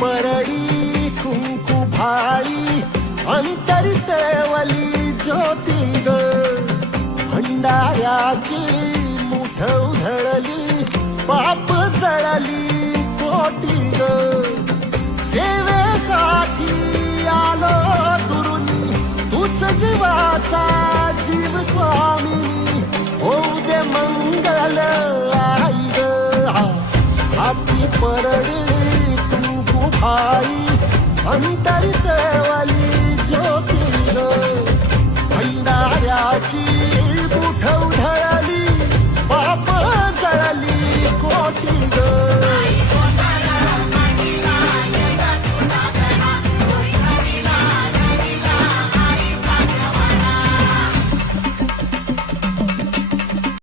परडी कुंकू भाळी अंतरी तेवली ज्योती ग भंडाऱ्याची मुठ उधळली पाप जळली कोटी ग सेवेसाठी आलो दुरुनी तूच जीवाचा जीव स्वामी होऊ दे मंगल आई ग हाती परडी कुंकू भाई अंतरी तेवली ज्योती ग भंडाऱ्याची मुठ उधळली